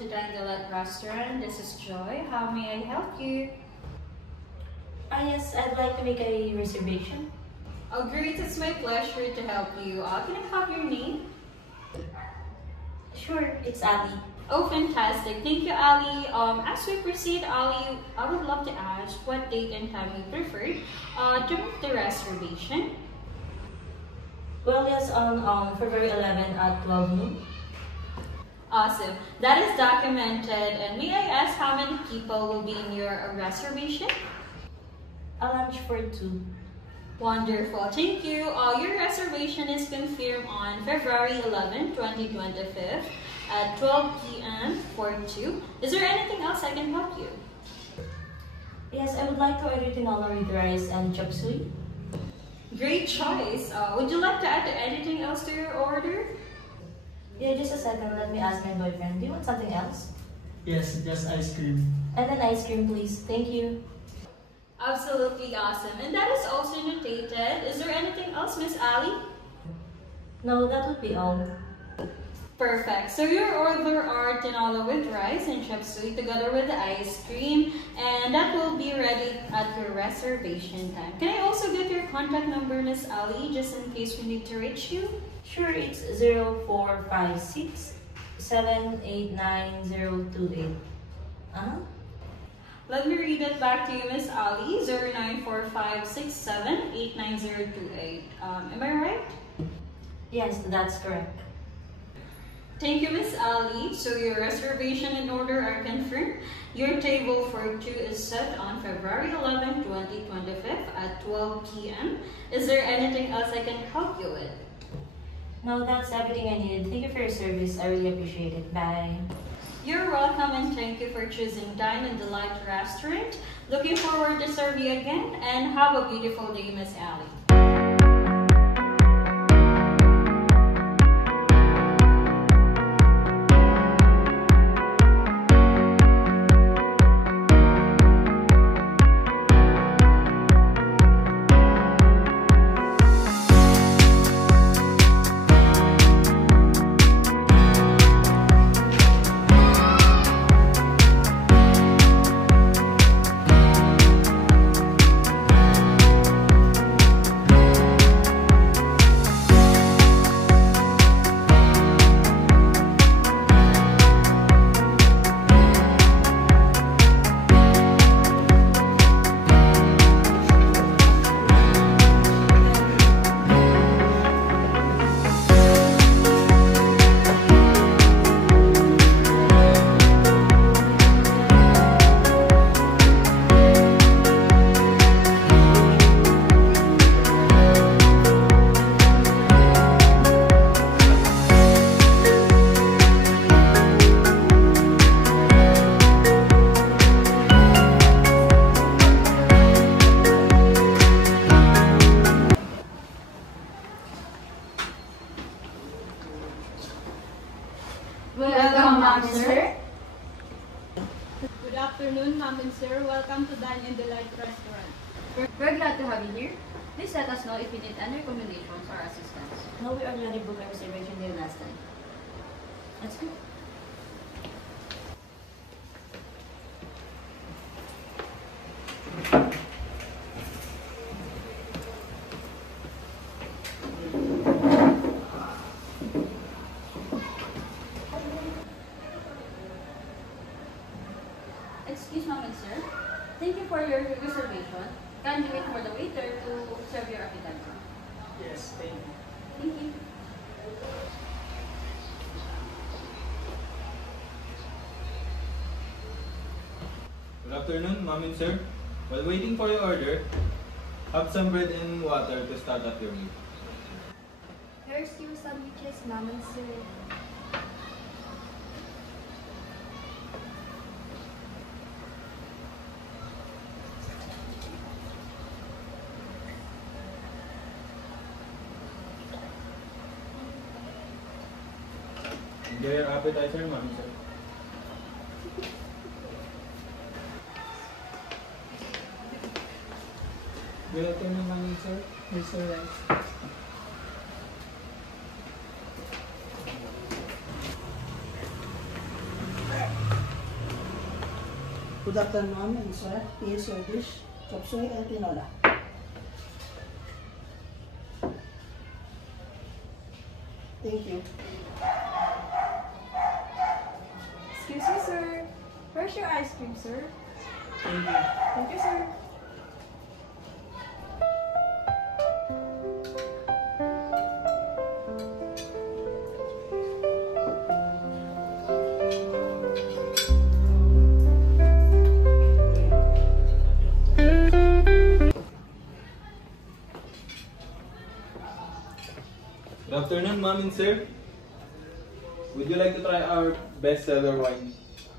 to Dine Delight Restaurant. This is Joy. How may I help you? Yes, I'd like to make a reservation. Oh, great. It's my pleasure to help you. Can I have your name? Sure, it's Ali. Oh, fantastic. Thank you, Ali. As we proceed, Ali, I would love to ask what date and time you prefer to make the reservation. Well, yes, on February 11 at 12 noon. Awesome. That is documented. And may I ask how many people will be in your reservation? A lunch for 2. Wonderful. Thank you. Your reservation is confirmed on February 11, 2025 at 12 p.m. for 2. Is there anything else I can help you? Yes, I would like to order tinola with rice and chop suey. Great choice. Would you like to add anything else to your order? Yeah, just a second. Let me ask my boyfriend. Do you want something else? Yes, just ice cream. And an ice cream, please. Thank you. Absolutely awesome. And that is also notated. Is there anything else, Miss Ali? No, that would be all. Perfect. So your order are tinola with rice and chop suey together with the ice cream, and that will be ready at your reservation time. Can I also get your contact number, Miss Ali, just in case we need to reach you? Sure, it's 0456 789 Let me read it back to you, Miss Ali. 0945678928. Am I right? Yes, that's correct. Thank you, Miss Ali. So your reservation and order are confirmed. Your table for 2 is set on February 11, 2025 at 12 p.m. Is there anything else I can help you with? No, that's everything I needed. Thank you for your service. I really appreciate it. Bye. You're welcome, and thank you for choosing Dine and Delight Restaurant. Looking forward to serve you again, and have a beautiful day, Miss Ali. Welcome, ma'am and sir. Good afternoon, ma'am and sir. Welcome to Dine and Delight Restaurant. We're glad to have you here. Please let us know if you need any recommendations or assistance. No, we already booked a reservation there last time. Let's go. Excuse ma'am and sir. Thank you for your reservation. Kindly wait for the waiter to serve your appetite. Yes, thank you. Thank you. Good afternoon, ma'am and sir. While waiting for your order, have some bread and water to start at your meal. Here's your sandwiches, ma'am and sir. Enjoy your appetizer, ma'am and sir. Good afternoon, ma'am and sir. Here's your rice. Good afternoon, ma'am and sir. Here's your dish, chop suey and tinola. Thank you. Excuse me, sir. Where's your ice cream, sir? Thank you. Thank you, sir. Good afternoon, ma'am and sir. Would you like to try our bestseller wine,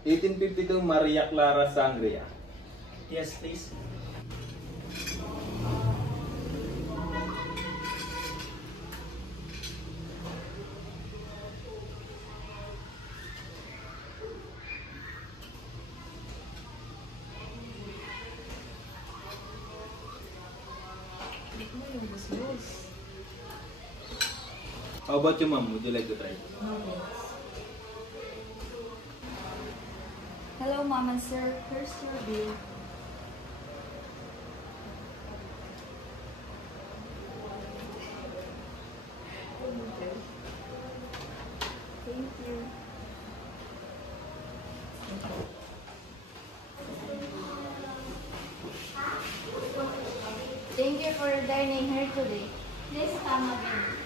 1852 Maria Clara Sangria? Yes, please. How about you, ma'am? Would you like to try? Hello, mom and sir. Here's your bill. Thank you. Thank you for dining here today. Please come again.